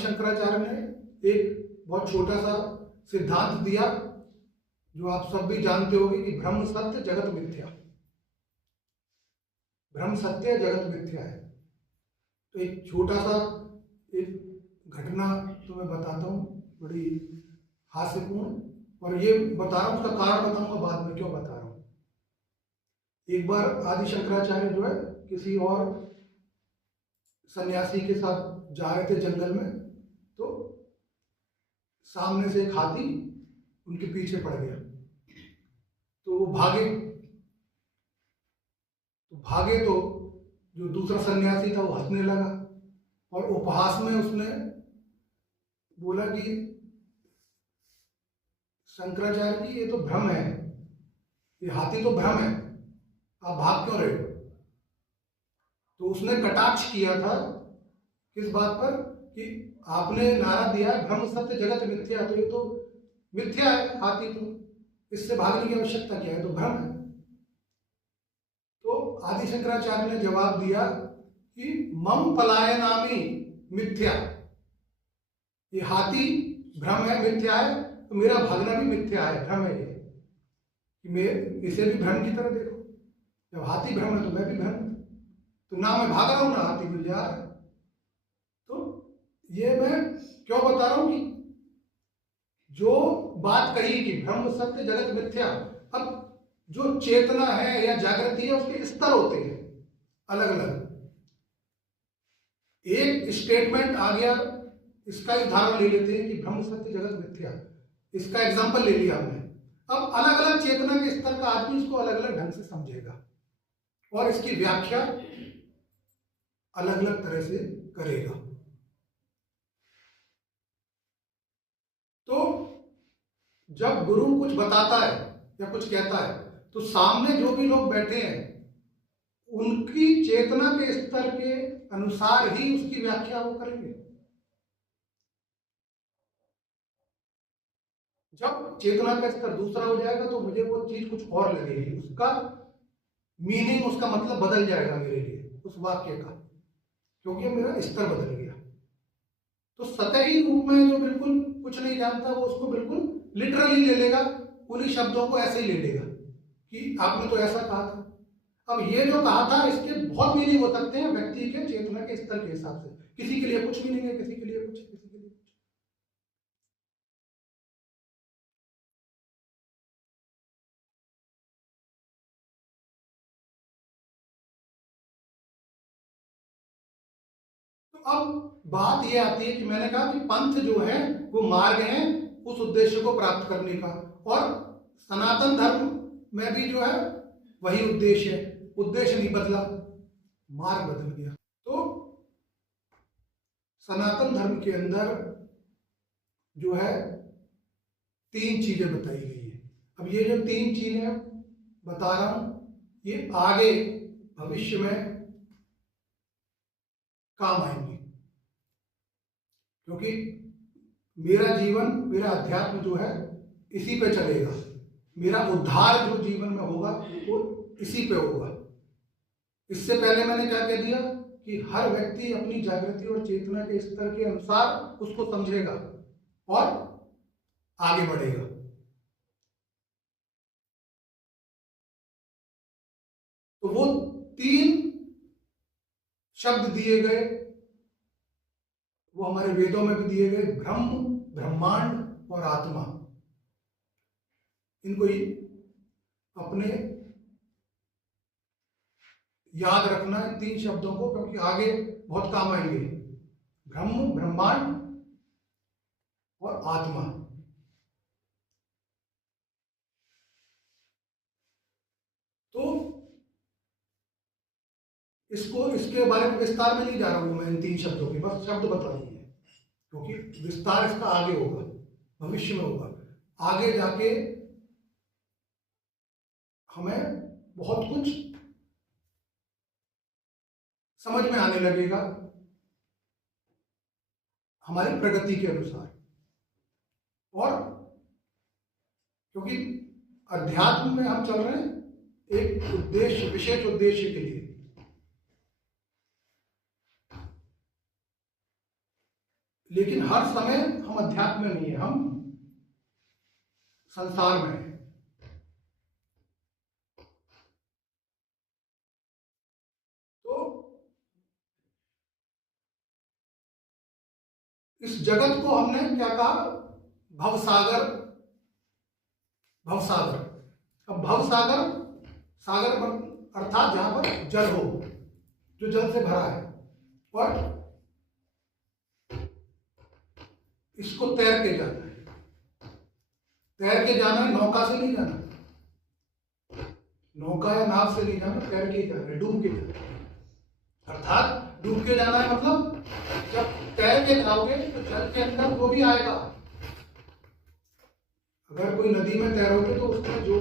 शंकराचार्य ने एक बहुत छोटा सा सिद्धांत दिया जो आप सब भी जानते होंगे कि ब्रह्म सत्य जगत मिथ्या। ब्रह्म सत्य जगत मिथ्या है। तो एक छोटा सा एक घटना तो मैं बताता हूँ, बड़ी हास्यपूर्ण, और ये बता रहा हूँ, उसका कारण बताऊंगा बाद में क्यों बता रहा हूँ। एक बार आदि शंकराचार्य जो है किसी और सन्यासी के साथ जा रहे थे जंगल में, तो सामने से एक हाथी उनके पीछे पड़ गया। तो वो भागे तो जो दूसरा सन्यासी था वो हंसने लगा और उपहास में उसने बोला कि शंकराचार्य जी, ये तो भ्रम है, ये हाथी तो भ्रम है, आप भाग क्यों रहे हो? तो उसने कटाक्ष किया था किस बात पर कि आपने नारा दिया ब्रह्म सत्य जगत मिथ्या, तो ये तो मिथ्या है हाथी, तो इससे भागने की आवश्यकता क्या है, तो भ्रम है। तो आदि शंकराचार्य ने जवाब दिया कि मम पलायनामी मिथ्या, ये हाथी भ्रम है, मिथ्या है, तो मेरा भागना भी मिथ्या है, भ्रम है ये, कि मैं इसे भी भ्रम की तरह देखो। जब हाथी भ्रम है तो मैं भी भ्रम, तो ना मैं भाग रहा हूं ना हाथी मिल जा रहा है। तो ये मैं क्यों बता रहा हूं कि जो बात कही कि ब्रह्म सत्य जगत मिथ्या, अब जो चेतना है या जागृति है उसके स्तर होते हैं अलग अलग। एक स्टेटमेंट आ गया, इसका उदाहरण ले लेते हैं कि ब्रह्म सत्य जगत मिथ्या, इसका एग्जांपल ले लिया हमने। अब अलग अलग चेतना के स्तर का आदमी इसको अलग अलग ढंग से समझेगा और इसकी व्याख्या अलग अलग तरह से करेगा। तो जब गुरु कुछ बताता है या कुछ कहता है तो सामने जो भी लोग बैठे हैं उनकी चेतना के स्तर के अनुसार ही उसकी व्याख्या वो करेंगे। जब चेतना का स्तर दूसरा हो जाएगा तो मुझे वो चीज कुछ और लगेगी, उसका मीनिंग, उसका मतलब बदल जाएगा मेरे लिए उस वाक्य का, क्योंकि मेरा स्तर बदल गया। तो सतही रूप में जो बिल्कुल कुछ नहीं जानता वो उसको बिल्कुल लिटरली ले लेगा, उन्हीं शब्दों को ऐसे ही ले लेगा कि आपने तो ऐसा कहा था। अब ये जो कहा था इसके बहुत मीनिंग हो सकते हैं व्यक्ति के चेतना के स्तर के हिसाब से, किसी के लिए कुछ मीनिंग है, किसी के लिए कुछ, किसी के लिए कुछ। तो अब बात ये आती है कि मैंने कहा कि पंथ जो है वो मार्ग है उस उद्देश्य को प्राप्त करने का, और सनातन धर्म में भी जो है वही उद्देश्य है, उद्देश्य नहीं बदला, मार्ग बदल गया। तो सनातन धर्म के अंदर जो है 3 चीजें बताई गई है। अब ये जो 3 चीजें बता रहा हूं ये आगे भविष्य में काम आएंगी, क्योंकि मेरा जीवन, मेरा अध्यात्म जो है इसी पे चलेगा, मेरा उद्धार जो जीवन में होगा वो इसी पे होगा। इससे पहले मैंने क्या कह दिया कि हर व्यक्ति अपनी जागृति और चेतना के स्तर के अनुसार उसको समझेगा और आगे बढ़ेगा। तो वो 3 शब्द दिए गए, वो हमारे वेदों में भी दिए गए, ब्रह्म, ब्रह्मांड और आत्मा। इनको अपने याद रखना इन 3 शब्दों को, क्योंकि आगे बहुत काम आएंगे। ब्रह्म, ब्रह्मांड और आत्मा। तो इसके बारे में विस्तार में नहीं जा रहा हूं मैं, इन 3 शब्दों के बस शब्द बता दिए, क्योंकि विस्तार इसका आगे होगा, भविष्य में होगा। आगे जाके हमें बहुत कुछ समझ में आने लगेगा हमारी प्रगति के अनुसार, और क्योंकि अध्यात्म में हम चल रहे हैं एक उद्देश्य, विशेष उद्देश्य के लिए। लेकिन हर समय हम अध्यात्म में नहीं है, हम संसार में है। तो इस जगत को हमने क्या कहा? भवसागर। भवसागर। अब भवसागर, सागर अर्थात जहां पर जल हो, जो जल से भरा है, और इसको तैर के जाना है। तैर के जाना है, नौका से नहीं जाना, नौका या नाव से नहीं जाना, तैर के जाना है, डूब के जाना है। अर्थात डूब के जाना है मतलब जब तैर के जाओगे तो जल के अंदर वो भी आएगा। अगर कोई नदी में तैरोगे तो उसमें जो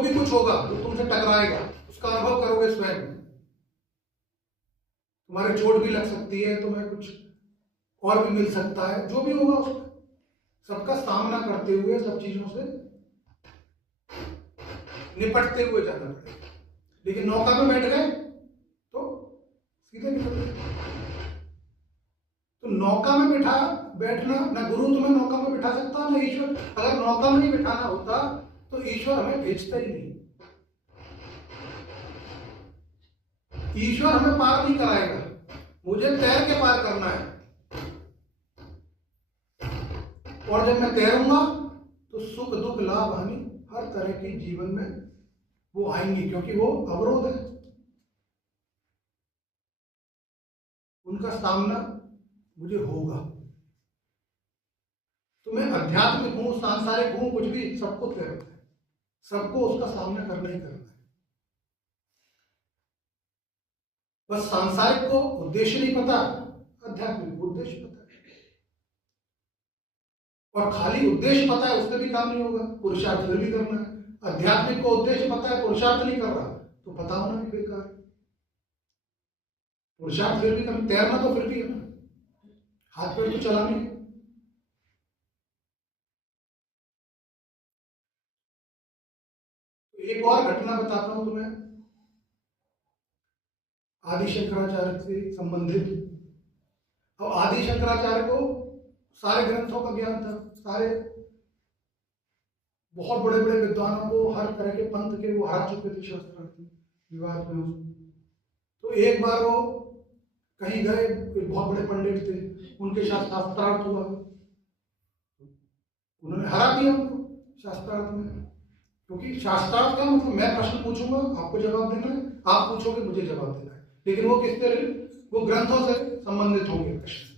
भी कुछ होगा, जो तुमसे टकराएगा, उसका अनुभव करोगे स्वयं। तुम्हारे चोट भी लग सकती है, तुम्हें कुछ और भी मिल सकता है, जो भी होगा उसका सबका सामना करते हुए, सब चीजों से निपटते हुए जाना पड़ेगा। लेकिन नौका में बैठ गए तो सीधे निकल गए। तो नौका में बैठना, ना गुरु तुम्हें नौका में बिठा सकता, ना ईश्वर। अगर नौका में नहीं बिठाना होता तो ईश्वर हमें भेजता ही नहीं। ईश्वर हमें पार नहीं कराएगा, मुझे तैर के पार करना है। और जब मैं तैरूंगा तो सुख दुख लाभ हानि हर तरह की जीवन में वो आएंगी, क्योंकि वो अवरोध है, उनका सामना मुझे होगा। तो मैं आध्यात्मिक हूं, सांसारिक हूं, कुछ भी, सबको तैरना है, सबको उसका सामना करना ही करना है। बस सांसारिक को उद्देश्य नहीं पता, आध्यात्मिक को उद्देश्य पता है। और खाली उद्देश्य पता है उससे भी काम नहीं होगा, पुरुषार्थ फिर भी करना है। आध्यात्मिक को उद्देश्य पता है, पुरुषार्थ नहीं कर रहा, तो पता होना भी बेकार है। पुरुषार्थ फिर भी करना, तैरना तो फिर भी है ना, हाथ पैर तो चलाने। एक और घटना बताता हूं तुम्हें, आदि शंकराचार्य से संबंधित। अब आदि शंकराचार्य को सारे ग्रंथों का ज्ञान था, सारे बहुत बड़े बड़े विद्वानों को, हर तरह के पंथ के वो हरा चुके थे शास्त्रार्थ विवाद में। तो एक बार वो कहीं गए, बहुत बड़े पंडित थे, उनके साथ शास्त्रार्थ हुआ, उन्होंने हरा दिया उनको शास्त्रार्थ में। क्योंकि शास्त्रार्थ का मतलब मैं प्रश्न पूछूंगा, आपको जवाब देना है, आप पूछोगे, मुझे जवाब देना है। लेकिन वो किस तरह? वो ग्रंथों से संबंधित होंगे प्रश्न,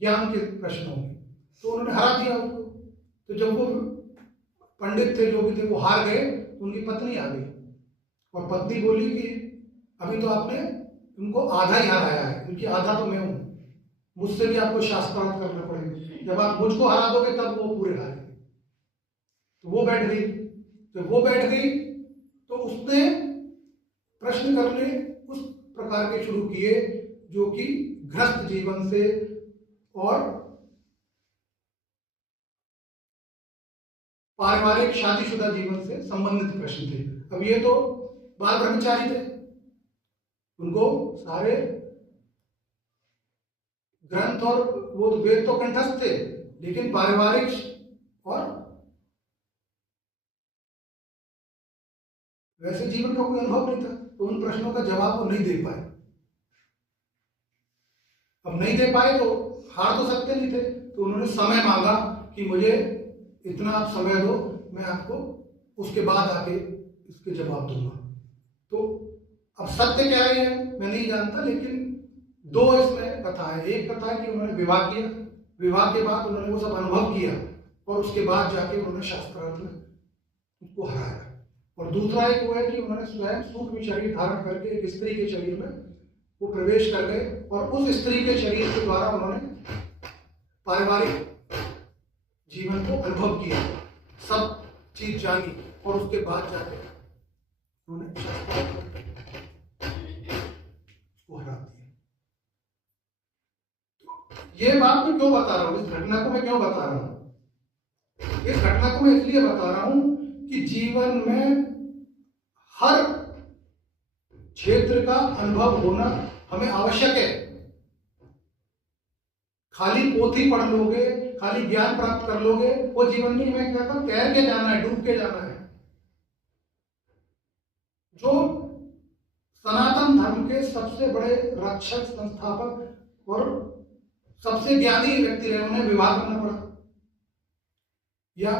ज्ञान के प्रश्न होंगे। तो उन्होंने हरा दिया उनको। तो जब वो पंडित थे, जो भी थे, वो हार गए, उनकी पत्नी आ गई और पत्नी बोली कि अभी तो आपने उनको आधा ही हराया है, क्योंकि आधा तो मैं हूं, मुझसे भी आपको शास्त्रार्थ करना पड़ेगा। जब आप मुझको हरा दोगे तब वो पूरे हारेंगे। तो वो बैठ गई। जब वो बैठ गई तो उसने प्रश्न करने उस प्रकार के शुरू किए जो कि गृहस्थ जीवन से और पारिवारिक शादीशुदा जीवन से संबंधित प्रश्न थे। अब ये तो बाल ब्रह्मचारी थे, उनको सारे ग्रंथ और वो तो वेद तो कंठस्थ थे, लेकिन पारिवारिक और वैसे जीवन का कोई अनुभव नहीं था। तो उन प्रश्नों का जवाब वो नहीं दे पाए। अब नहीं दे पाए तो हार तो सकते नहीं थे, तो उन्होंने समय मांगा कि मुझे इतना आप समय दो, मैं आपको उसके बाद आके इसके जवाब दूंगा। तो अब सत्य क्या है मैं नहीं जानता, लेकिन दो इसमें कथा है। एक कथा है कि उन्होंने विवाह किया, विवाह के बाद उन्होंने वो सब अनुभव किया और उसके बाद जाके उन्होंने शास्त्रार्थ में उसको हराया। और दूसरा एक वो है कि उन्होंने स्वयं सूक्ष्म शरीर धारण करके एक स्त्री के शरीर में वो प्रवेश कर गए और उस स्त्री के शरीर के द्वारा उन्होंने पारिवारिक जीवन को अनुभव किया, सब चीज जानी, और उसके बाद जाके उन्होंने उसको हरा दिया। ये बात मैं क्यों बता रहा हूं, इस घटना को मैं क्यों बता रहा हूं? इस घटना को मैं इसलिए बता रहा हूं कि जीवन में हर क्षेत्र का अनुभव होना हमें आवश्यक है। खाली पोथी पढ़ लोगे, खाली ज्ञान प्राप्त कर लोगे, वो जीवन में मैं कहता हूं तैर के जाना है, डूब के जाना है। जो सनातन धर्म के सबसे बड़े रक्षक, संस्थापक और सबसे ज्ञानी व्यक्ति रहे, उन्हें विवाह करना पड़ा या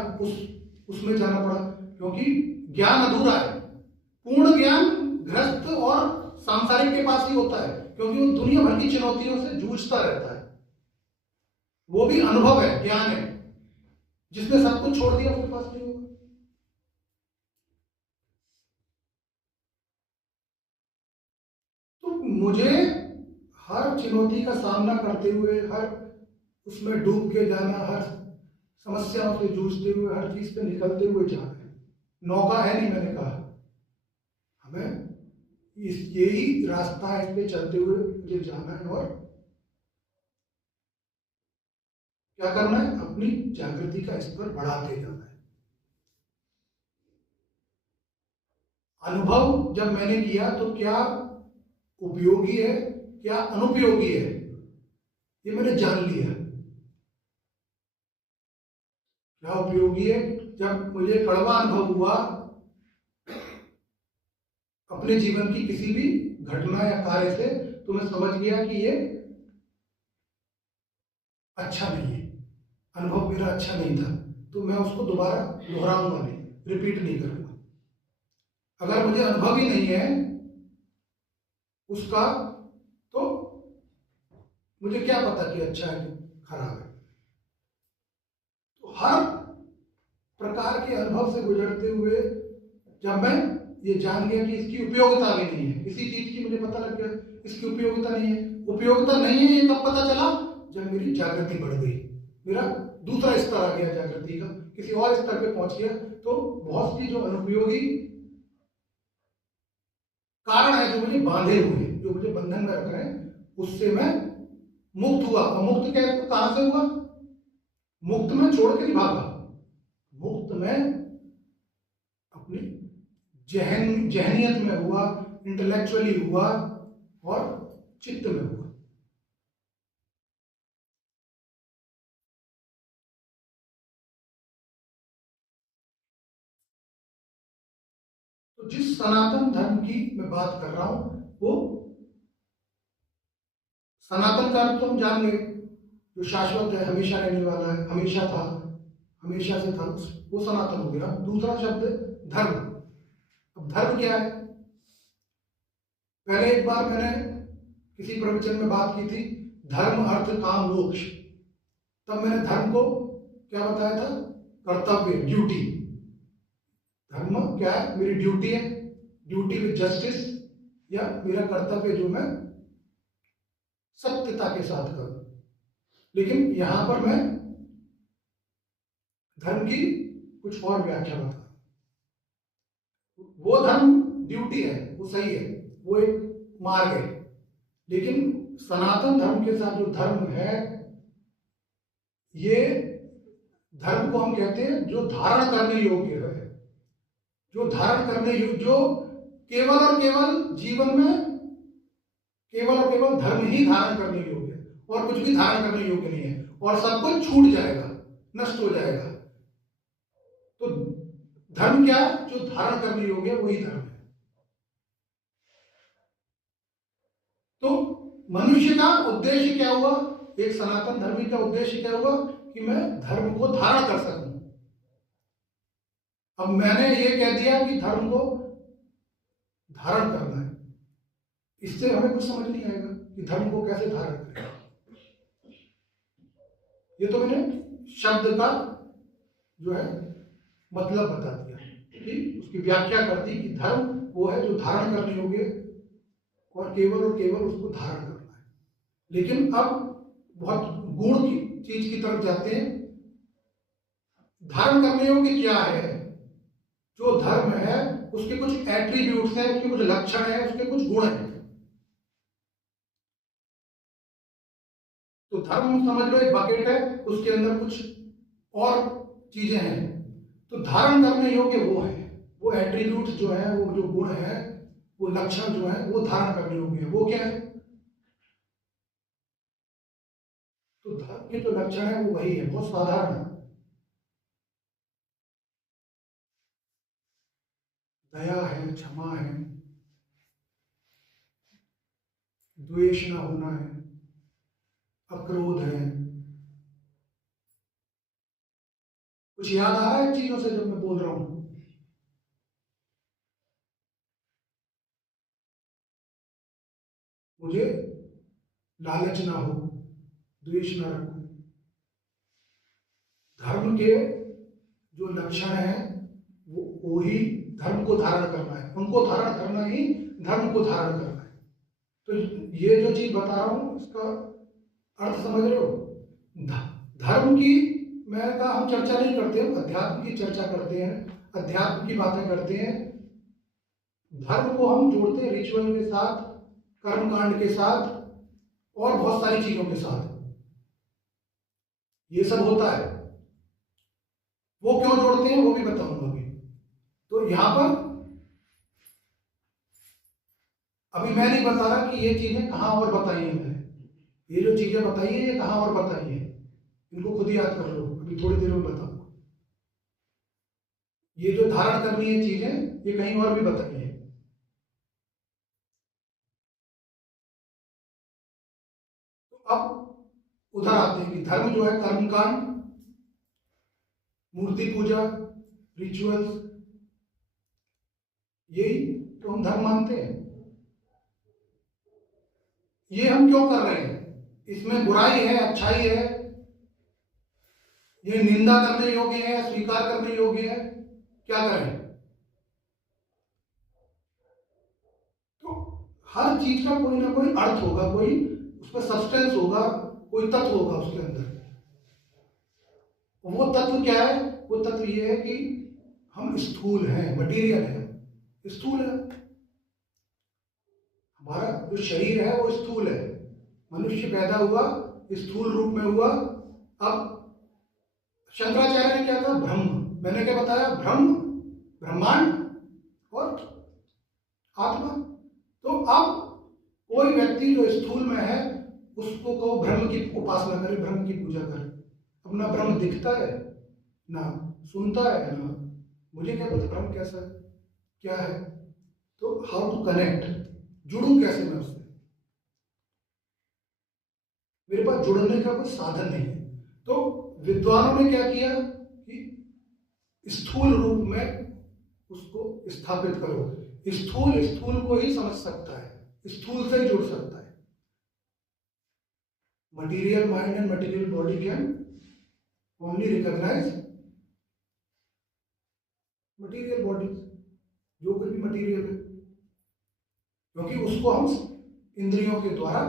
उसमें जाना पड़ा, क्योंकि ज्ञान अधूरा है। पूर्ण ज्ञान गृहस्थ और सांसारिक के पास ही होता है, क्योंकि वो दुनिया भर की चुनौतियों से जूझता रहता है। वो भी अनुभव है, ज्ञान है। जिसने सब कुछ छोड़ दिया उसके पास नहीं होगा। तो मुझे हर चुनौती का सामना करते हुए, हर उसमें डूब के जाना, हर समस्याओं से जूझते हुए, हर चीज पे निकलते हुए जाना है। नौका है नहीं, मैंने कहा हमें यही रास्ता है, इस पे चलते हुए मुझे जाना है। और क्या करना है? अपनी जागृति का स्तर बढ़ाते जाना है। अनुभव जब मैंने किया तो क्या उपयोगी है, क्या अनुपयोगी है, ये मैंने जान लिया। क्या उपयोगी है? जब मुझे कड़वा अनुभव हुआ अपने जीवन की किसी भी घटना या कार्य से, तो मैं समझ गया कि ये अच्छा नहीं है, अनुभव मेरा अच्छा नहीं था, तो मैं उसको दोबारा दोहराऊंगा नहीं, रिपीट नहीं करूंगा। अगर मुझे अनुभव ही नहीं है उसका, तो मुझे क्या पता कि अच्छा है कि खराब है। तो हर प्रकार के अनुभव से गुजरते हुए जब मैं ये जान गया कि इसकी उपयोगिता भी नहीं है, किसी चीज की मुझे पता लग गया इसकी उपयोगिता नहीं है। उपयोगिता नहीं है ये कब पता चला? जब मेरी जागृति बढ़ गई, मेरा दूसरा स्तर आ गया जागृति का, किसी और स्तर पे पहुंच गया। तो बहुत सी जो अनुपयोगी कारण है जो मुझे बांधे हुए, जो मुझे बंधन में रख रहे हैं, उससे मैं मुक्त हुआ। और मुक्त कहां से हुआ? मुक्त में छोड़ के नहीं भागा, मुक्त में अपनी जहनियत में हुआ, इंटेलेक्चुअली हुआ और चित्त में हुआ। तो जिस सनातन धर्म की मैं बात कर रहा हूं, वो सनातन का अर्थ तो हम जान गए, जो शाश्वत है, हमेशा रहने वाला है, हमेशा था, हमेशा से था, वो सनातन हो गया। दूसरा शब्द धर्म। अब धर्म क्या है? पहले एक बार मैंने किसी प्रवचन में बात की थी, धर्म अर्थ काम मोक्ष। तब मैंने धर्म को क्या बताया था? कर्तव्य, ड्यूटी। धर्म क्या है? मेरी ड्यूटी है, ड्यूटी विद जस्टिस, या मेरा कर्तव्य जो मैं सत्यता के साथ करूं। लेकिन यहां पर मैं धर्म की कुछ और व्याख्या बता। वो धर्म ड्यूटी है, वो सही है, वो एक मार्ग है, लेकिन सनातन धर्म के साथ जो धर्म है, ये धर्म को हम कहते हैं जो धारण करने योग्य है, जो धारण करने योग्य, जो केवल और केवल जीवन में केवल और केवल धर्म ही धारण करने योग्य है, और कुछ भी धारण करने योग्य नहीं है, और सब कुछ छूट जाएगा, नष्ट हो जाएगा। तो धर्म क्या है? जो धारण करने योग्य है, वही धर्म है। तो मनुष्य का उद्देश्य क्या हुआ? एक सनातन धर्मी का उद्देश्य क्या हुआ? कि मैं धर्म को धारण कर सकूं। अब मैंने ये कह दिया कि धर्म को धारण करना है, इससे हमें कुछ समझ नहीं आएगा कि धर्म को कैसे धारण करें। ये तो मैंने शब्द का जो है मतलब बता दिया, कि उसकी व्याख्या कर दी कि धर्म वो है जो धारण करने योग्य, और केवल उसको धारण करना है। लेकिन अब बहुत गुण की चीज की तरफ जाते हैं। धारण करने योग्य क्या है? जो धर्म है उसके कुछ एट्रीब्यूट्स हैं, उसके कुछ लक्षण हैं, उसके कुछ गुण हैं। तो धर्म समझ लो एक बकेट है, उसके अंदर कुछ और चीजें हैं। तो धारण करने योग्य वो है, वो एट्रीब्यूट्स जो है, वो जो गुण है, वो लक्षण जो है वो धारण करने योग्य है। वो क्या है? तो धर्म के जो लक्षण है वो वही है, बहुत साधारण है। दया है, क्षमा है, द्वेष न होना है, अक्रोध है। कुछ याद आ रहा है चीजों से जब मैं बोल रहा हूं? मुझे लालच ना हो, द्वेष ना रखो। धर्म के जो लक्षण है वो ही धर्म को धारण करना है, उनको धारण करना ही धर्म को धारण करना है। तो ये जो चीज बता रहा हूं इसका अर्थ समझ रहे हो? धर्म की मैं कहा हम चर्चा नहीं करते, हम अध्यात्म की चर्चा करते हैं, अध्यात्म की बातें करते हैं। धर्म को हम जोड़ते हैं रिचुअल के साथ, कर्मकांड के साथ और बहुत सारी चीजों के साथ। ये सब होता है, वो क्यों जोड़ते हैं वो भी बताऊंगा अभी। तो यहां पर अभी मैं नहीं बता रहा कि ये चीजें कहां और बताई है मैंने, ये जो चीजें बताई है ये कहां और बताई है, इनको खुद ही याद कर लो, अभी थोड़ी देर में बताऊंगा। ये जो धारण करनी है चीजें ये कहीं और भी बताई है। तो अब उधर आते हैं कि धर्म जो है कर्मकांड, मूर्ति पूजा, रिचुअल्स, यही तो हम धर्म मानते हैं। ये हम क्यों कर रहे हैं? इसमें बुराई है, अच्छाई है, ये निंदा करने योग्य है, स्वीकार करने योग्य है, क्या करें? तो हर चीज का कोई ना कोई अर्थ होगा, कोई उसमें सब्सटेंस होगा, कोई तत्व होगा उसके अंदर। वो तत्व क्या है? वो तत्व ये है कि हम स्थूल हैं, मटीरियल है, स्थूल है। हमारा जो शरीर है वो स्थूल है, मनुष्य पैदा हुआ स्थूल रूप में हुआ। अब शंकराचार्य ने क्या कहा? ब्रह्म। मैंने क्या बताया? ब्रह्म, ब्रह्मांड और आत्मा। तो अब कोई व्यक्ति जो स्थूल में है उसको कहो ब्रह्म की उपासना करे, ब्रह्म की पूजा करे। अब ना ब्रह्म दिखता है, ना सुनता है, ना मुझे क्या पता ब्रह्म कैसा है, क्या है। तो हाउ टू कनेक्ट, जुड़ूं कैसे मैं उससे? मेरे पास जुड़ने का कोई साधन नहीं है। तो विद्वानों ने क्या किया कि स्थूल रूप में उसको स्थापित करो। स्थूल स्थूल को ही समझ सकता है, स्थूल से ही जुड़ सकता है। Material mind and material body can only recognise material body, जो कुछ भी मटीरियल है, क्योंकि उसको हम इंद्रियों के द्वारा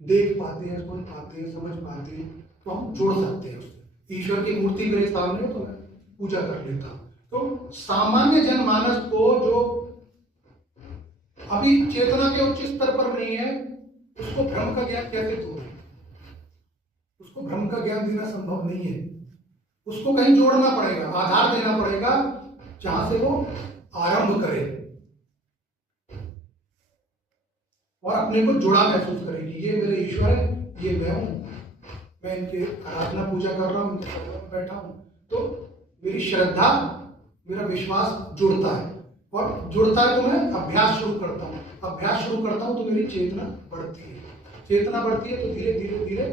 देख पाते हैं, सुन पाते हैं, समझ पाते हैं, तो हम जोड़ सकते हैं उससे। ईश्वर की मूर्ति मेरे सामने हो तो मैं पूजा कर लेता हूं। तो सामान्य जनमानस को जो अभी चेतना के उच्च स्तर पर नहीं है उसको भ्रम का ज्ञान कैसे दूर? उसको भ्रम का ज्ञान देना संभव नहीं है। उसको कहीं जोड़ना पड़ेगा, आधार देना पड़ेगा जहां से वो आरंभ करे और अपने को जुड़ा महसूस करेगी। ये मेरे ईश्वर है, ये मैं हूं, मैं इनके आराधना पूजा कर रहा हूं, इनके सभा में बैठा हूं। तो मेरी श्रद्धा, मेरा विश्वास जुड़ता है, और जुड़ता है तो मैं अभ्यास शुरू करता हूँ। अभ्यास शुरू करता हूँ तो मेरी चेतना बढ़ती है। चेतना बढ़ती है तो धीरे धीरे धीरे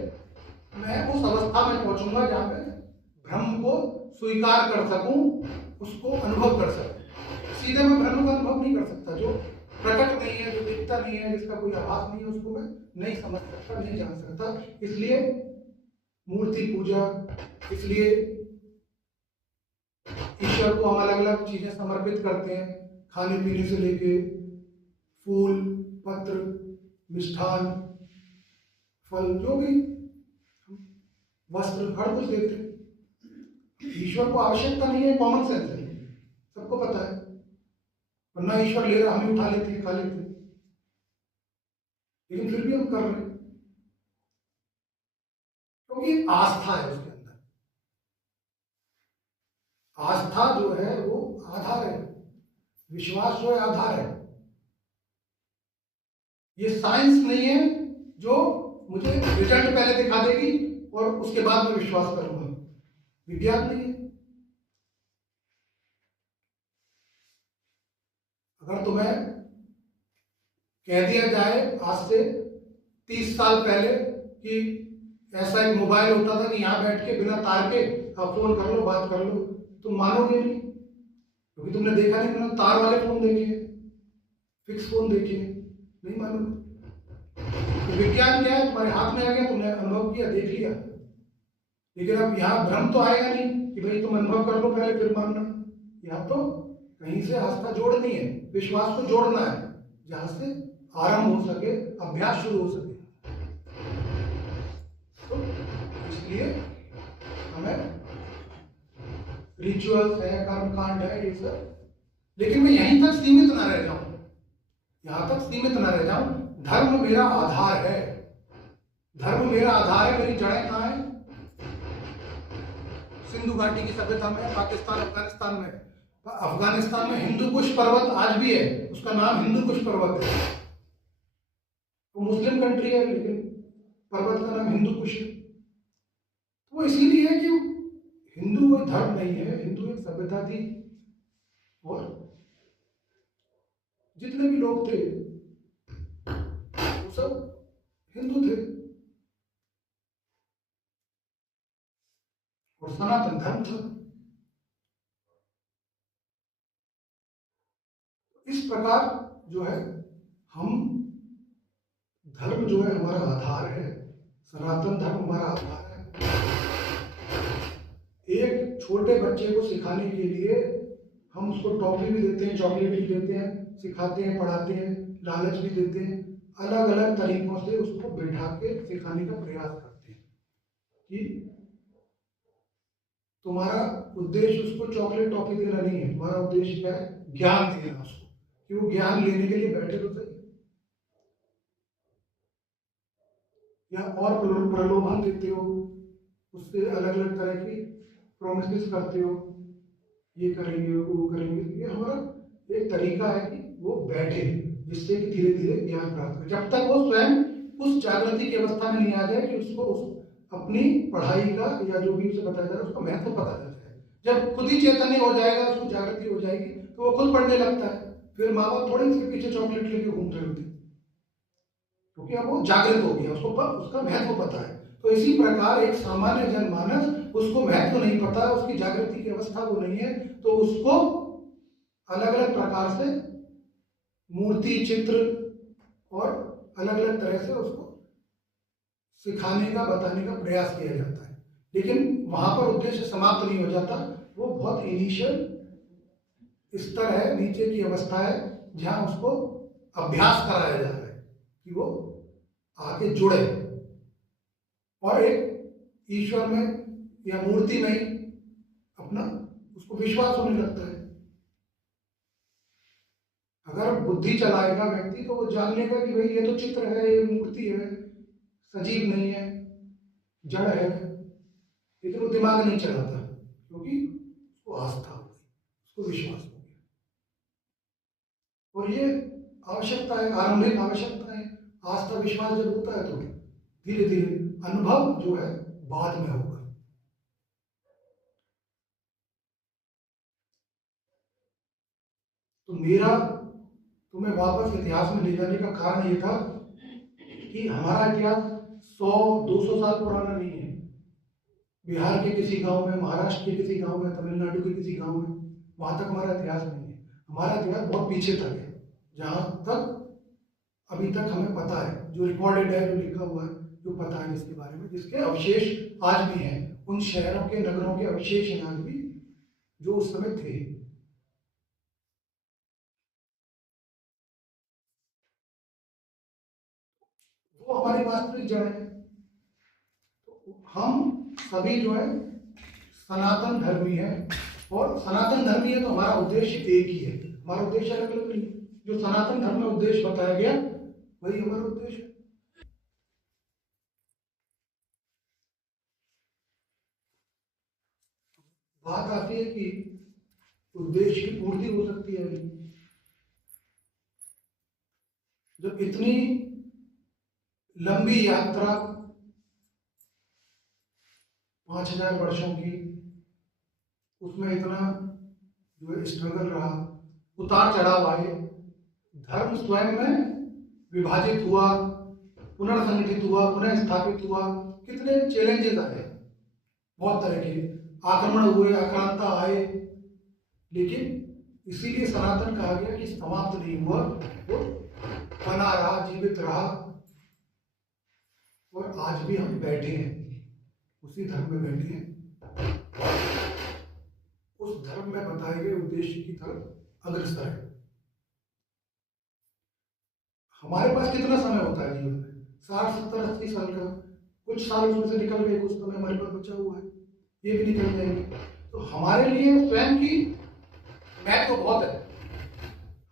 मैं उस अवस्था में पहुंचूंगा जहां पे ब्रह्म को स्वीकार कर सकूं, उसको अनुभव कर सकूं। सीधे मैं ब्रह्म का अनुभव नहीं कर सकता, जो प्रकट नहीं है, जो दिखता नहीं है, जिसका कोई आभास नहीं है, उसको मैं नहीं समझ सकता, नहीं जान सकता। इसलिए मूर्ति पूजा, इसलिए ईश्वर को हम अलग अलग चीजें समर्पित करते हैं, खाने पीने से लेके फूल, पत्र, मिष्ठान, फल, जो भी, वस्त्र, हर कुछ देते हैं। ईश्वर को आवश्यकता नहीं है, कॉमन सेंस है, सबको पता है। वरना ईश्वर ले रहा, हम ही उठा लेते हैं, खा लेते हैं, लेकिन फिर भी हम कर रहे हैं क्योंकि आस्था है उसके अंदर। आस्था जो है वो आधार है। विश्वास जो है आधार है। ये साइंस नहीं है जो मुझे रिजल्ट पहले दिखा देगी और उसके बाद मैं विश्वास करूंगा। विज्ञान नहीं है। अगर तुम्हें कह दिया जाए आज से 30 साल पहले कि ऐसा एक मोबाइल होता था कि यहां बैठ के बिना तार के आप फोन कर लो, बात कर लो, तुम मानोगे नहीं, क्योंकि तुमने देखा नहीं। तुमने तार वाले फोन देखे हैं, फिक्स फोन देखे हैं, नहीं मानोगे। तो विज्ञान क्या है, तुम्हारे हाथ में आ गया, तुमने अनुभव किया, देख लिया। लेकिन अब यहाँ भ्रम तो आएगा नहीं कि भाई तुम अनुभव कर लो पहले फिर मानना। यहाँ तो कहीं से आस्था जोड़नी है, विश्वास को जोड़ना है, जहां से आरंभ हो सके, अभ्यास शुरू हो सके। तो इसलिए हमें रिचुअल्स है, कर्म कांड है, ये सब, लेकिन मैं यहीं तक सीमित ना रह जाऊं, यहां तक सीमित ना रह जाऊं। धर्म मेरा आधार है, धर्म मेरा आधार है। मेरी जड़ें कहाँ है? सिंधु घाटी की सभ्यता में, पाकिस्तान, अफगानिस्तान में। अफगानिस्तान में हिंदू कुश पर्वत आज भी है, उसका नाम हिंदू कुश पर्वत है। वो मुस्लिम कंट्री है लेकिन पर्वत का नाम हिंदू कुश है। वो इसीलिए है कि हिंदू कोई धर्म नहीं है, हिंदू एक सभ्यता थी। और जितने भी लोग थे वो सब हिंदू थे, और सनातन धर्म था। इस प्रकार जो है, हम धर्म जो है हमारा आधार है, सनातन धर्म हमारा आधार है। एक छोटे बच्चे को सिखाने के लिए हम उसको टॉफी भी देते हैं, चॉकलेट भी देते हैं, सिखाते हैं, पढ़ाते हैं, लालच भी देते हैं, अलग अलग तरीकों से उसको बैठा के सिखाने का प्रयास करते हैं कि तुम्हारा उद्देश्य उसको चॉकलेट टॉफी देना नहीं है, तुम्हारा उद्देश्य क्या है? ज्ञान देना उसको, कि वो ज्ञान लेने के लिए बैठे तो सही। या और प्रलोभन देते हो, उससे अलग अलग तरह की प्रोमिस करते हो, ये करेंगे वो करेंगे। ये हमारा एक तरीका है कि वो बैठे, जिससे कि धीरे धीरे ज्ञान प्राप्त करे, जब तक वो स्वयं उस जागृति की अवस्था में नहीं आ जाए कि उसको अपनी पढ़ाई का या जो भी उसे बताया जा रहा है उसका महत्व पता चल जाए। जब खुद ही चैतन्य हो जाएगा, उसको जागृति हो जाएगी, तो वो खुद पढ़ने लगता है। फिर माँ बाप थोड़ी उसके पीछे चॉकलेट लेके घूम रहे होते, क्योंकि अब वो जागृत हो गया, उसको उसका महत्व पता है। तो इसी प्रकार एक सामान्य जनमानस, उसको महत्व नहीं पता, उसकी जागृति की अवस्था वो नहीं है, तो उसको अलग अलग प्रकार से मूर्ति, चित्र और अलग अलग तरह से उसको सिखाने का, बताने का प्रयास किया जाता है। लेकिन वहां पर उद्देश्य समाप्त नहीं हो जाता, वो बहुत इनिशियल स्तर है, नीचे की अवस्था है, जहां उसको अभ्यास कराया जा रहा है कि वो आगे जुड़े और एक ईश्वर में या मूर्ति में ही अपना उसको विश्वास होने लगता है। अगर बुद्धि चलाएगा व्यक्ति तो वो जान लेगा कि भाई ये तो चित्र है, ये मूर्ति है, सजीव नहीं है, जड़ है, लेकिन वो दिमाग नहीं चलाता, क्योंकि उसको आस्था हो गई, उसको विश्वास हो गया। और ये आवश्यकता है, आरंभिक आवश्यकता है। आस्था विश्वास जब होता है तो धीरे धीरे अनुभव जो है बाद में होगा। तो मेरा तुम्हें वापस इतिहास में ले जाने का कारण ये था कि हमारा इतिहास 100-200 साल पुराना नहीं है। बिहार के किसी गांव में, महाराष्ट्र के किसी गांव में, तमिलनाडु के किसी गांव में, वहां तक हमारा इतिहास नहीं है। हमारा इतिहास बहुत पीछे तक है, जहां तक अभी तक हमें पता है, जो रिकॉर्डेड है, जो लिखा हुआ है, जो पता है जिसके बारे में, जिसके अवशेष आज भी हैं, उन शहरों के, नगरों के अवशेष हैं आज भी, जो उस समय थे। वो हमारी वास्तविक जड़ है। तो हम सभी जो है सनातन धर्मी है, और सनातन धर्मी है तो हमारा उद्देश्य एक ही है, हमारा उद्देश्य अलग अलग नहीं। जो सनातन धर्म में उद्देश्य बताया गया वही हमारा उद्देश्य है। बात आती है कि उद्देश्य की पूर्ति हो सकती है अभी, जब इतनी लंबी यात्रा 5000 वर्षों की, उसमें इतना जो है स्ट्रगल रहा, उतार चढ़ाव आए, धर्म स्वयं में विभाजित हुआ, पुनर्संगठित हुआ, पुनः स्थापित हुआ, कितने चैलेंजेस आए, बहुत तरह के आक्रमण हुए, आक्रांता आए, लेकिन इसीलिए सनातन कहा गया कि समाप्त नहीं हुआ, वो बना रहा, जीवित रहा, और आज भी हम बैठे हैं, उसी धर्म में बैठे हैं, उस धर्म में बताए गए उद्देश्य की तरफ अग्रसर है। हमारे पास कितना समय होता है जीवन में? 60, 70, 80 साल का। कुछ साल उसमें से निकल गए, कुछ समय हमारे पास बचा हुआ है, ये भी निकल जाएंगे। तो हमारे लिए स्वयं की महत्व बहुत है,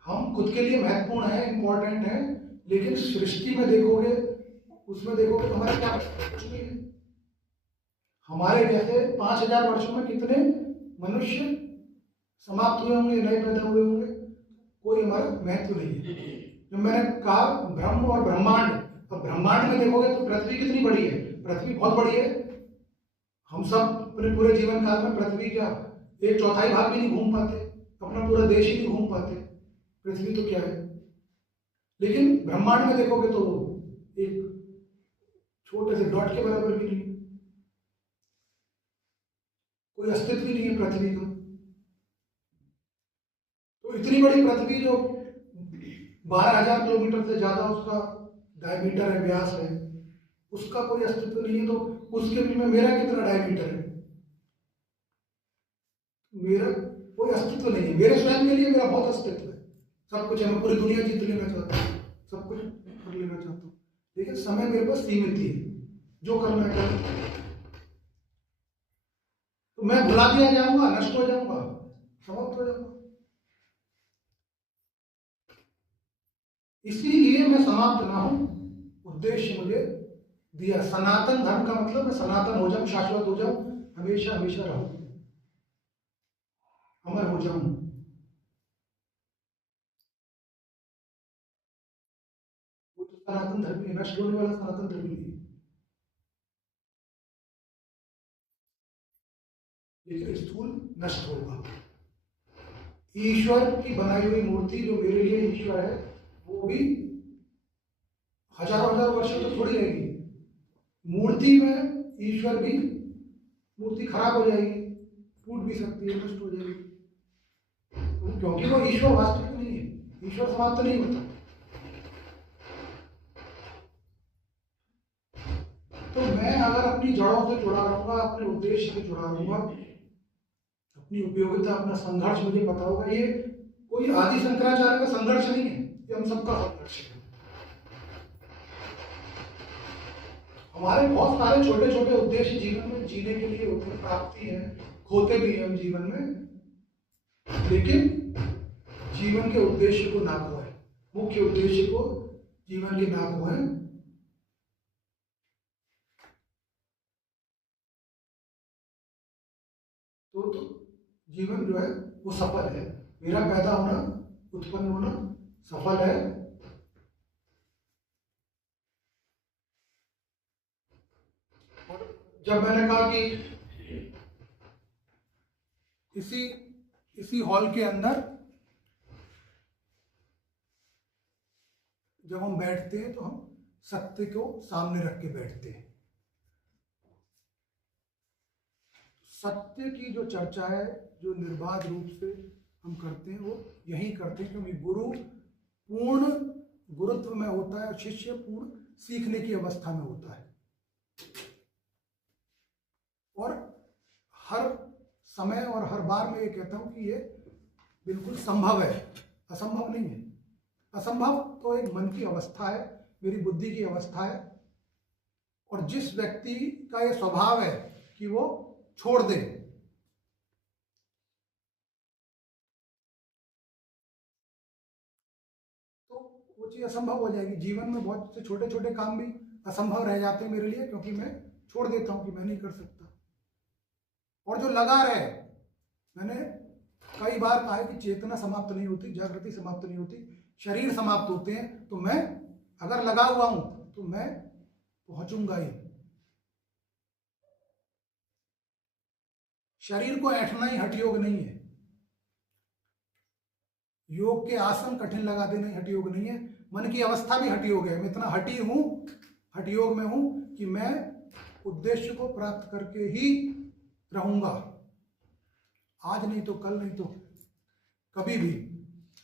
हम खुद के लिए महत्वपूर्ण है, इंपॉर्टेंट है, लेकिन सृष्टि में देखोगे, उसमें देखोगे तो हमारे क्या कुछ नहीं है। हमारे जैसे 5000 वर्षों में कितने मनुष्य समाप्त हुए होंगे, नए पैदा हुए होंगे, कोई हमारा महत्व नहीं है। जो मैंने कहा ब्रह्म और ब्रह्मांड, तो ब्रह्मांड में देखोगे तो पृथ्वी कितनी बड़ी है, पृथ्वी बहुत बड़ी है। हम सब अपने पूरे जीवन काल में पृथ्वी का 1/4 भाग भी नहीं घूम पाते, अपना पूरा देश ही नहीं घूम पाते, पृथ्वी तो क्या है। लेकिन ब्रह्मांड में देखोगे तो एक छोटे से डॉट के बराबर भी नहीं, कोई अस्तित्व ही नहीं है पृथ्वी का। तो इतनी बड़ी पृथ्वी जो 12,000 किलोमीटर से ज्यादा उसका डायमीटर है, व्यास है, उसका कोई अस्तित्व नहीं है, तो उसके बीच में मेरा कितना डायमीटर है, मेरा कोई अस्तित्व नहीं है। मेरे स्वयं के लिए मेरा बहुत अस्तित्व है, सब कुछ है, मैं पूरी दुनिया जीत लेना चाहता हूँ, सब कुछ कर लेना चाहता हूँ, लेकिन समय मेरे पास सीमित ही है, जो करना है कर, तो मैं भुला दिया जाऊंगा, नष्ट हो जाऊंगा, समाप्त हो जाऊंगा। इसीलिए मैं समाप्त ना हूं, उद्देश्य मुझे दिया। सनातन धर्म का मतलब मैं सनातन हो जाऊं, शाश्वत हो जाऊं, हमेशा हमेशा रहूं, अमर हो जाऊं। वो तो सनातन धर्म है, नष्ट होने वाला सनातन धर्म नहीं, लेकिन स्थूल नष्ट होगा। ईश्वर की बनाई हुई मूर्ति जो मेरे लिए ईश्वर है, वो भी हजारों हजार वर्षों तक थोड़ी रहेगी। मूर्ति में ईश्वर भी, मूर्ति खराब हो जाएगी, टूट भी सकती है, नष्ट हो जाएगी, क्योंकि वो ईश्वर वास्तविक नहीं है, ईश्वर समाप्त नहीं होता। तो मैं अगर अपनी जड़ों से जुड़ा रहूंगा, अपने उद्देश्य से जुड़ा रहूंगा, अपनी उपयोगिता, अपना संघर्ष मुझे पता होगा, ये कोई आदि शंकराचार्य का संघर्ष नहीं है, ये हम सबका संघर्ष है। हमारे बहुत सारे छोटे छोटे उद्देश्य जीवन में जीने के लिए होते हैं, प्राप्ति है, खोते भी हैं हम जीवन में, लेकिन जीवन के उद्देश्य को ना खोए, मुख्य उद्देश्य को जीवन के ना खोए। तो जीवन जो है वो सफल है, मेरा पैदा होना, उत्पन्न होना सफल है। और जब मैंने कहा कि इसी हॉल के अंदर जब हम बैठते हैं तो हम सत्य को सामने रख के बैठते हैं। सत्य की जो चर्चा है, जो निर्बाध रूप से हम करते हैं, वो यही करते हैं क्योंकि गुरु पूर्ण गुरुत्व में होता है और शिष्य पूर्ण सीखने की अवस्था में होता है। और हर समय और हर बार मैं ये कहता हूं कि ये बिल्कुल संभव है, असंभव नहीं है। असंभव तो एक मन की अवस्था है, मेरी बुद्धि की अवस्था है, और जिस व्यक्ति का ये स्वभाव है कि वो छोड़ दे, तो वो चीज असंभव हो जाएगी। जीवन में बहुत से छोटे छोटे काम भी असंभव रह जाते हैं मेरे लिए, क्योंकि मैं छोड़ देता हूं कि मैं नहीं कर सकता। और जो लगा रहे, मैंने कई बार कहा है कि चेतना समाप्त नहीं होती, जागृति समाप्त नहीं होती, शरीर समाप्त होते हैं, तो मैं अगर लगा हुआ हूं तो मैं पहुंचूंगा ही। शरीर को ऐंठना ही हठ योग नहीं है। योग के आसन कठिन लगा देना ही हठ योग नहीं है। मन की अवस्था भी हठ योग है। मैं इतना हठी हूं, हठ योग में हूं कि मैं उद्देश्य को प्राप्त करके ही रहूंगा, आज नहीं तो कल, नहीं तो कभी भी,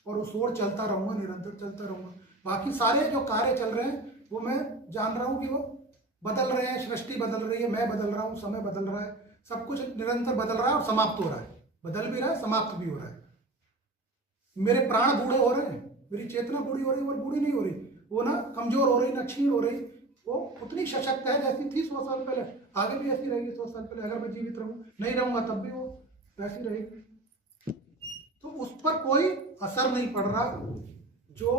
और उस ओर चलता रहूंगा, निरंतर चलता रहूंगा। बाकी सारे जो कार्य चल रहे हैं वो मैं जान रहा हूं कि वो बदल रहे हैं, सृष्टि बदल रही है, मैं बदल रहा हूं, समय बदल रहा है, सब कुछ निरंतर बदल रहा है और समाप्त हो रहा है। बदल भी रहा है, समाप्त भी हो रहा है। मेरे प्राण बूढ़े हो रहे हैं, मेरी चेतना बूढ़ी हो रही है, और बूढ़ी नहीं हो रही, वो ना कमजोर हो रही, ना क्षीण हो रही, वो उतनी सशक्त है जैसी थी 100 साल पहले, आगे भी ऐसी रहेगी 100 साल पहले। अगर मैं जीवित रहूं, नहीं रहूंगा तब भी वो वैसी रहेगी। तो उस पर कोई असर नहीं पड़ रहा। जो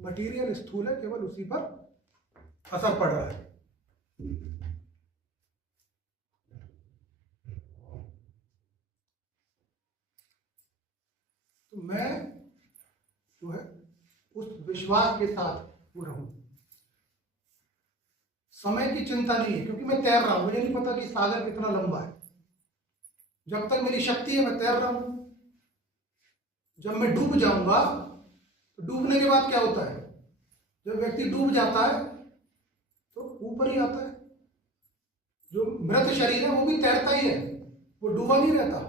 मटेरियल स्थूल है केवल उसी पर असर पड़ रहा है। तो मैं जो है उस विश्वास के साथ वो रहूं। समय की चिंता नहीं है, क्योंकि मैं तैर रहा हूं। मुझे नहीं पता कि सागर कितना लंबा है। जब तक मेरी शक्ति है मैं तैर रहा हूं। जब मैं डूब जाऊंगा तो डूबने के बाद क्या होता है? जब व्यक्ति डूब जाता है तो ऊपर ही आता है। जो मृत शरीर है वो भी तैरता ही है, वो डूबा नहीं रहता।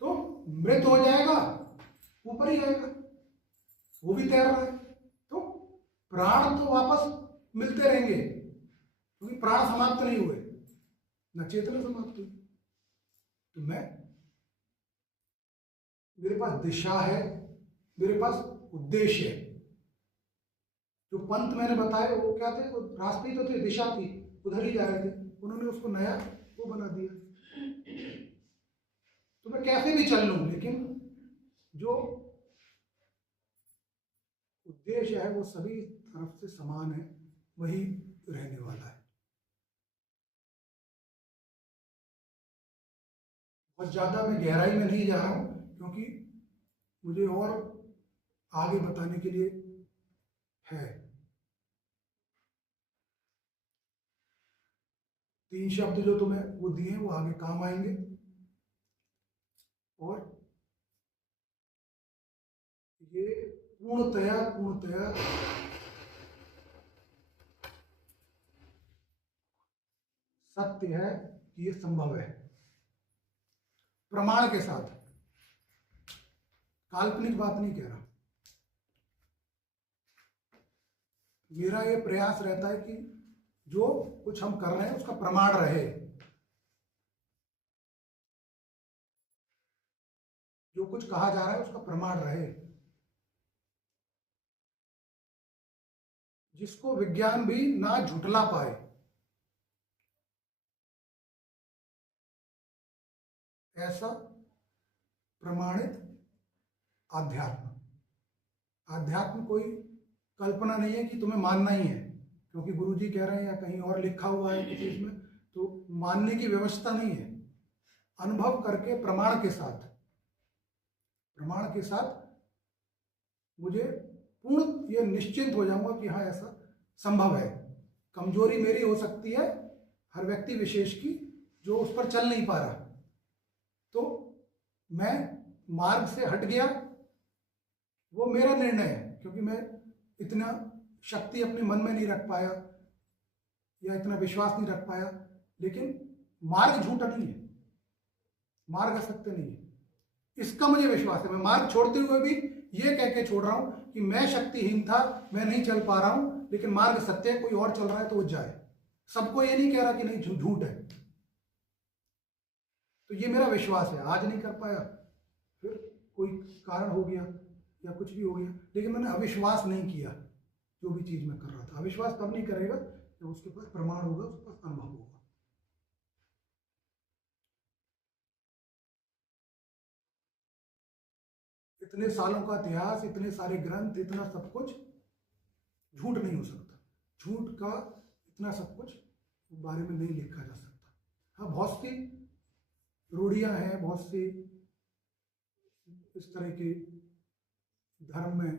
तो मृत हो जाएगा, ऊपर ही आएगा, वो भी तैर रहा है। तो प्राण तो वापस मिलते रहेंगे, क्योंकि प्राण समाप्त नहीं हुए, न चेतना समाप्त हुई। तो मेरे पास दिशा है, मेरे पास उद्देश्य है। जो पंथ मैंने बताए वो क्या थे? वो रास्ते ही तो थे, दिशा थी, उधर ही जा रहे थे। उन्होंने उसको नया वो बना दिया। तो मैं कैसे भी चल लूं, लेकिन जो उद्देश्य है वो सभी तरफ से समान है, वही रहने वाला है। बहुत ज्यादा मैं गहराई में नहीं जा रहा हूं, क्योंकि मुझे और आगे बताने के लिए है। 3 शब्द जो तुम्हें वो दिए वो आगे काम आएंगे। और ये पूर्णतया सत्य है कि ये संभव है, प्रमाण के साथ। काल्पनिक बात नहीं कह रहा। मेरा ये प्रयास रहता है कि जो कुछ हम कर रहे हैं उसका प्रमाण रहे। जो कुछ कहा जा रहा है उसका प्रमाण रहे, जिसको विज्ञान भी ना झुटला पाए। ऐसा प्रमाणित आध्यात्म। आध्यात्म कोई कल्पना नहीं है कि तुम्हें मानना ही है क्योंकि गुरुजी कह रहे हैं या कहीं और लिखा हुआ है किसी इसमें, तो मानने की व्यवस्था नहीं है। अनुभव करके प्रमाण के साथ मुझे पूर्ण ये निश्चिंत हो जाऊंगा कि हाँ ऐसा संभव है। कमजोरी मेरी हो सकती है, हर व्यक्ति विशेष की, जो उस पर चल नहीं पा रहा। तो मैं मार्ग से हट गया, वो मेरा निर्णय है, क्योंकि मैं इतना शक्ति अपने मन में नहीं रख पाया या इतना विश्वास नहीं रख पाया। लेकिन मार्ग झूठा नहीं है, मार्ग असत्य नहीं है, इसका मुझे विश्वास है। मैं मार्ग छोड़ते हुए भी ये कह के छोड़ रहा हूं कि मैं शक्तिहीन था, मैं नहीं चल पा रहा हूं, लेकिन मार्ग सत्य है, कोई और चल रहा है तो वो जाए। सबको ये नहीं कह रहा कि नहीं झूठ है। तो ये मेरा विश्वास है। आज नहीं कर पाया, फिर कोई कारण हो गया या कुछ भी हो गया, लेकिन मैंने अविश्वास नहीं किया। जो भी चीज मैं कर रहा था, अविश्वास तब नहीं करेगा जब उसके पास प्रमाण होगा, उसके पास अनुभव होगा। इतने सालों का इतिहास, इतने सारे ग्रंथ, इतना सब कुछ झूठ नहीं हो सकता। झूठ का इतना सब कुछ बारे में नहीं लिखा जा सकता। हाँ, बहुत सी रूढ़ियां हैं, बहुत सी इस तरह के धर्म में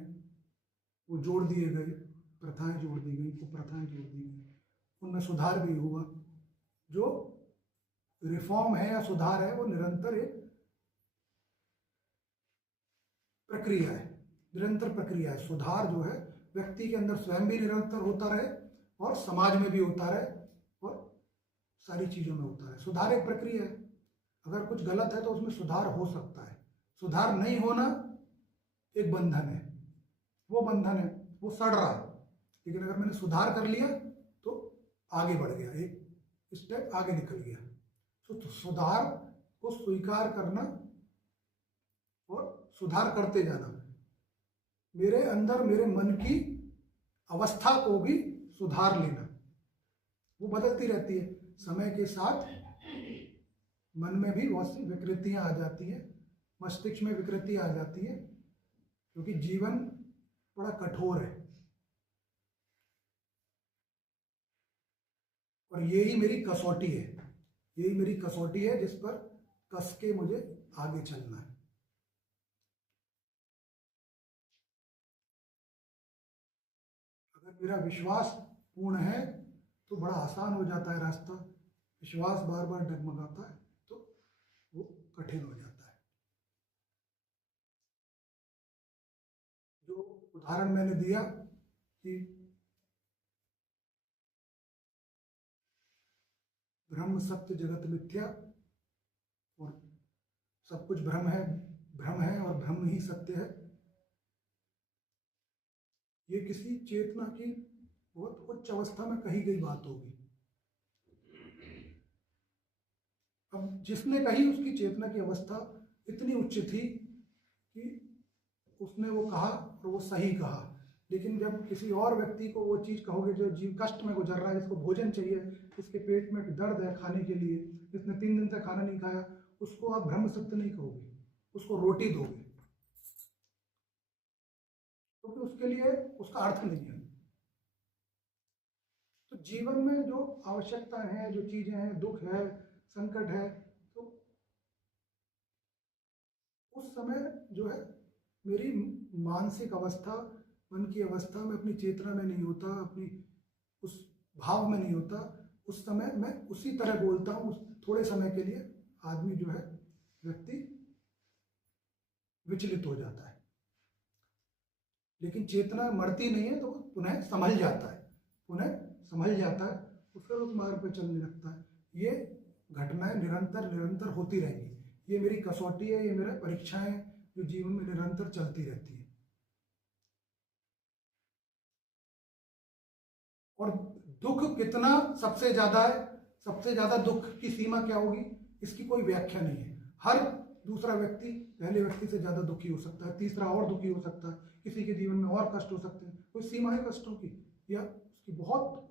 वो जोड़ दिए गए, प्रथाएं जोड़ दी गई, कुप्रथाएं जोड़ दी गई, उनमें सुधार भी हुआ। जो रिफॉर्म है या सुधार है वो निरंतर एक प्रक्रिया है, निरंतर प्रक्रिया है। सुधार जो है व्यक्ति के अंदर स्वयं भी निरंतर होता रहे और समाज में भी होता रहे और सारी चीज़ों में होता रहे। सुधार एक प्रक्रिया है। अगर कुछ गलत है तो उसमें सुधार हो सकता है। सुधार नहीं होना एक बंधन है, वो बंधन है, वो सड़ रहा है। लेकिन अगर मैंने सुधार कर लिया तो आगे बढ़ गया, एक स्टेप आगे निकल गया। तो सुधार को स्वीकार करना और सुधार करते जाना, मेरे अंदर मेरे मन की अवस्था को भी सुधार लेना। वो बदलती रहती है, समय के साथ मन में भी बहुत सी विकृतियां आ जाती हैं, मस्तिष्क में विकृति आ जाती है, क्योंकि जीवन बड़ा कठोर है। और यही मेरी कसौटी है, यही मेरी कसौटी है जिस पर कस के मुझे आगे चलना है। अगर मेरा विश्वास पूर्ण है तो बड़ा आसान हो जाता है रास्ता। विश्वास बार बार डगमगाता है तो वो कठिन हो जाता है। जो उदाहरण मैंने दिया कि ब्रह्म सत्य जगत मिथ्या और सब कुछ भ्रम है और भ्रम ही सत्य है, ये किसी चेतना की बहुत उच्च अवस्था में कही गई बात होगी। अब जिसने कही उसकी चेतना की अवस्था इतनी उच्च थी कि उसने वो कहा और वो सही कहा। लेकिन जब किसी और व्यक्ति को वो चीज़ कहोगे जो जीव कष्ट में गुजर रहा है, जिसको भोजन चाहिए, जिसके पेट में दर्द है खाने के लिए, जिसने 3 दिन से खाना नहीं खाया, उसको आप ब्रह्म सत्य नहीं कहोगे, उसको रोटी दोगे, क्योंकि उसके लिए उसका अर्थ नहीं है। तो जीवन में जो आवश्यकता है, जो चीजें हैं, दुख है, संकट है, तो उस समय जो है मेरी मानसिक अवस्था, मन की अवस्था में अपनी चेतना में नहीं होता, अपनी उस भाव में नहीं होता। उस समय मैं उसी तरह बोलता हूँ। थोड़े समय के लिए आदमी जो है, व्यक्ति विचलित हो जाता है, लेकिन चेतना मरती नहीं है, तो पुनः संभल जाता है, पुनः संभल जाता है, तो फिर उस मार्ग पर चलने लगता है। ये घटनाएं निरंतर निरंतर होती रहेंगी। ये मेरी कसौटी है, ये मेरा परीक्षाएं जो जीवन में निरंतर चलती रहती है। और दुख कितना सबसे ज्यादा है, सबसे ज्यादा दुख की सीमा क्या होगी, इसकी कोई व्याख्या नहीं है। हर दूसरा व्यक्ति पहले व्यक्ति से ज्यादा दुखी हो सकता है, तीसरा और दुखी हो सकता है, किसी के जीवन में और कष्ट हो सकते हैं। कोई सीमा है कष्टों की या उसकी बहुत।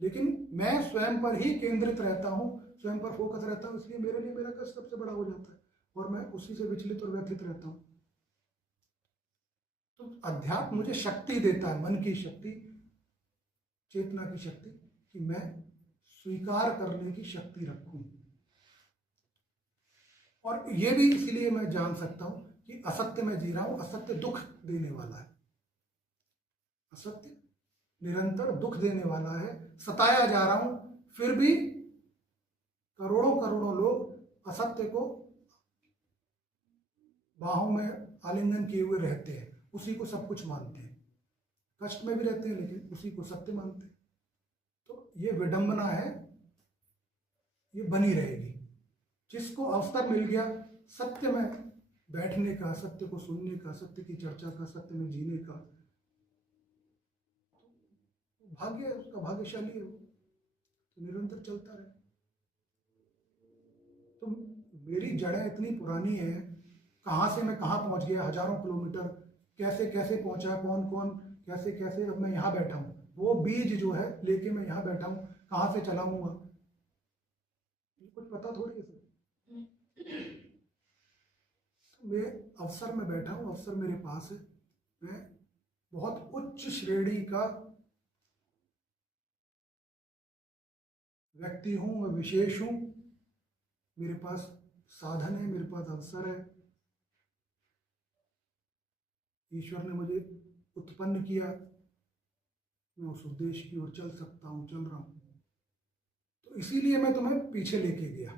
लेकिन मैं स्वयं पर ही केंद्रित रहता हूँ, स्वयं पर फोकस रहता हूँ, इसलिए मेरे लिए मेरा कष्ट सबसे बड़ा हो जाता है और मैं उसी से विचलित और व्यथित रहता हूँ। तो अध्यात्म मुझे शक्ति देता है, मन की शक्ति, चेतना की शक्ति, कि मैं स्वीकार करने की शक्ति रखूं। और ये भी इसलिए मैं जान सकता हूं कि असत्य में जी रहा हूं, असत्य दुख देने वाला है, असत्य निरंतर दुख देने वाला है, सताया जा रहा हूं। फिर भी करोड़ों करोड़ों लोग असत्य को बाहों में आलिंगन किए हुए रहते हैं, उसी को सब कुछ मानते हैं, कष्ट में भी रहते हैं लेकिन उसी को सत्य मानते हैं। तो ये विडंबना है, ये बनी रहेगी। जिसको अवसर मिल गया सत्य में बैठने का, सत्य को सुनने का, सत्य की चर्चा का, सत्य में जीने का, तो भाग्य है उसका, भाग्यशाली है वो, तो निरंतर चलता रहे। तो मेरी जड़ें इतनी पुरानी है, कहाँ से मैं कहाँ पहुँच गया, हजारों किलोमीटर कैसे कैसे पहुँचा, कौन कौन कैसे कैसे, अब मैं यहाँ बैठा हूँ। वो बीज जो है लेके मैं यहाँ बैठा हूँ, कहाँ से चलाऊंगा कुछ पता थोड़ी है। मैं अवसर में बैठा हूँ, अवसर मेरे पास है, मैं बहुत उच्च श्रेणी का व्यक्ति हूँ, मैं विशेष हूँ, मेरे पास साधन है, मेरे पास अवसर है। ईश्वर ने मुझे उत्पन्न किया, मैं उस उद्देश्य की ओर चल सकता हूँ, चल रहा हूँ। तो इसीलिए मैं तुम्हें पीछे लेके गया।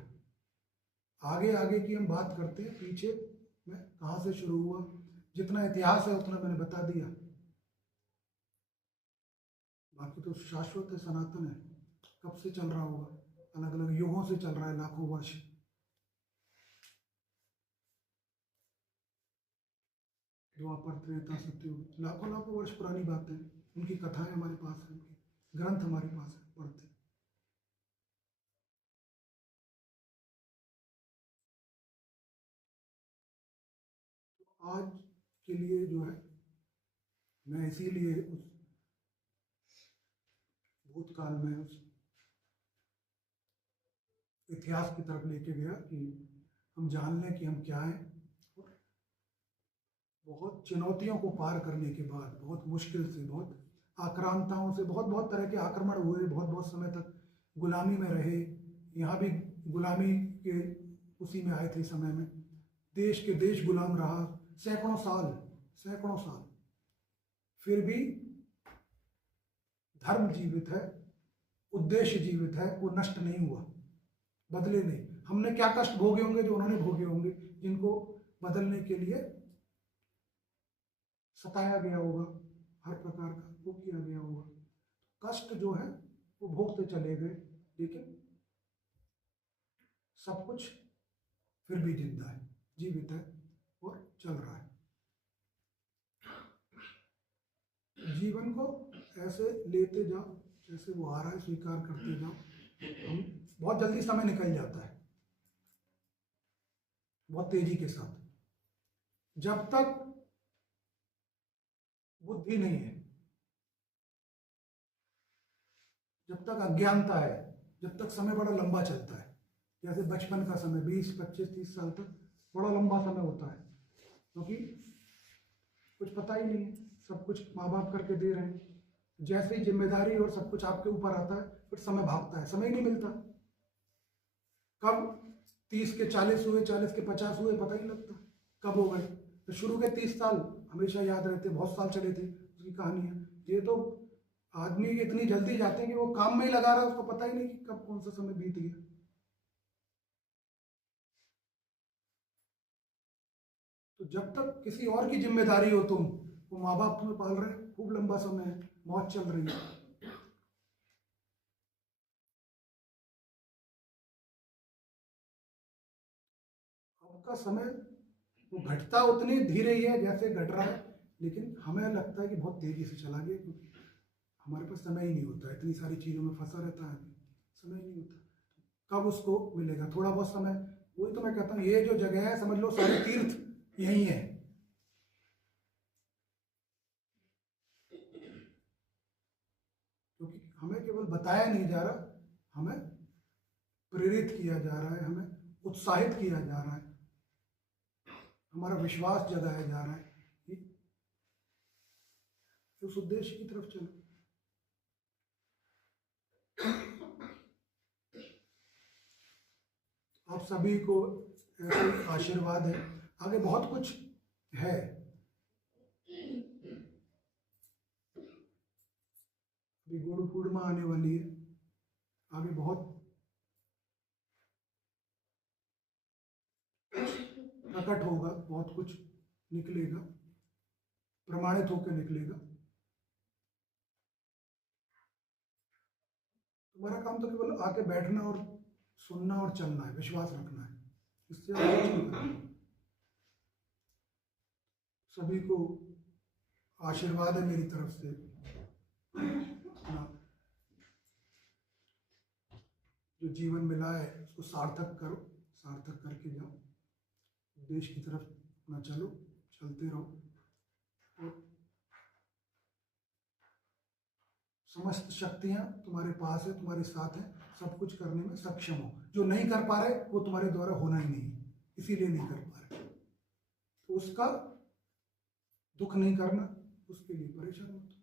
आगे आगे की हम बात करते हैं, पीछे मैं कहाँ से शुरू हुआ, जितना इतिहास है उतना मैंने बता दिया। बाकी तो शाश्वत है, सनातन है, कब से चल रहा होगा, अलग अलग युगों से चल रहा है, लाखों वर्ष। द्वापर, त्रेता, सतयुग, लाखों लाखों वर्ष पुरानी बातें, उनकी कथाएं हमारे पास है, उनके ग्रंथ हमारे पास है, पढ़ते। तो आज के लिए जो है, मैं इसीलिए उस भूतकाल में उस इतिहास की तरफ लेके गया कि हम जान लें कि हम क्या हैं। और बहुत चुनौतियों को पार करने के बाद, बहुत मुश्किल से, बहुत आक्रांताओं से, बहुत बहुत तरह के आक्रमण हुए, बहुत बहुत समय तक गुलामी में रहे। यहाँ भी गुलामी के उसी में आए थे समय में, देश के देश गुलाम रहा सैकड़ों साल, सैकड़ों साल। फिर भी धर्म जीवित है, उद्देश्य जीवित है, वो नष्ट नहीं हुआ, बदले नहीं। हमने क्या कष्ट भोगे होंगे जो उन्होंने भोगे होंगे, जिनको बदलने के लिए सताया गया होगा, हर प्रकार का वो किया गया होगा। कष्ट जो है वो भोगते चले गए, लेकिन सब कुछ फिर भी जिंदा है, जीवित है और चल रहा है। जीवन को ऐसे लेते जाओ जैसे वो आ रहा है, स्वीकार करते जाओ। हम बहुत जल्दी समय निकल जाता है, बहुत तेजी के साथ। जब तक बुद्धि नहीं है, जब तक अज्ञानता है, जब तक समय बड़ा लंबा चलता है, जैसे बचपन का समय 20, 25, 30 साल तक बड़ा लंबा समय होता है, क्योंकि कुछ पता ही नहीं है, सब कुछ माँ बाप करके दे रहे हैं। जैसे ही जिम्मेदारी और सब कुछ आपके ऊपर आता है, फिर समय भागता है, समय ही नहीं मिलता। कब 30 के 40 हुए, 40 के 50 हुए, पता ही नहीं लगता कब हो गए। तो शुरू के 30 साल हमेशा याद रहते, बहुत साल चले थे, उसकी कहानी है। ये तो आदमी इतनी जल्दी जाते हैं कि वो काम में ही लगा रहा है, उसको पता ही नहीं कि कब कौन सा समय बीत गया। तो जब तक किसी और की जिम्मेदारी हो तुम, वो माँ बाप तुम्हें पाल रहे हैं, खूब लंबा समय है, मौज चल रही है। आपका समय वो घटता उतनी धीरे ही है जैसे घट रहा है, लेकिन हमें लगता है कि बहुत तेजी से चला गया, क्योंकि हमारे पास समय ही नहीं होता, इतनी सारी चीज़ों में फंसा रहता है, समय ही नहीं होता। कब उसको मिलेगा थोड़ा बहुत समय? वही तो मैं कहता हूँ, ये जो जगह है समझ लो सारे तीर्थ यही है। क्योंकि हमें केवल बताया नहीं जा रहा, हमें प्रेरित किया जा रहा है, हमें उत्साहित किया जा रहा है, हमारा विश्वास जगाया जा रहा है कि उस उद्देश्य की तरफ चलो। आप सभी को ऐसे आशीर्वाद है, आगे बहुत कुछ है। अभी गुरु पूर्णिमा आने वाली है, आगे बहुत प्रकट होगा, बहुत कुछ निकलेगा, प्रमाणित होकर निकलेगा। तुम्हारा काम तो केवल आके बैठना और सुनना और चलना है, विश्वास रखना है, इससे और कुछ नहीं करना। सभी को आशीर्वाद है मेरी तरफ से, अपना जो जीवन मिला है उसको सार्थक करो, सार्थक करके जाओ, देश की तरफ अपना चलो, चलते रहो और समस्त शक्तियां तुम्हारे पास है, तुम्हारे साथ है, सब कुछ करने में सक्षम हो। जो नहीं कर पा रहे वो तुम्हारे द्वारा होना ही नहीं, इसीलिए नहीं कर पा रहे, तो उसका दुख नहीं करना, उसके लिए परेशान मत।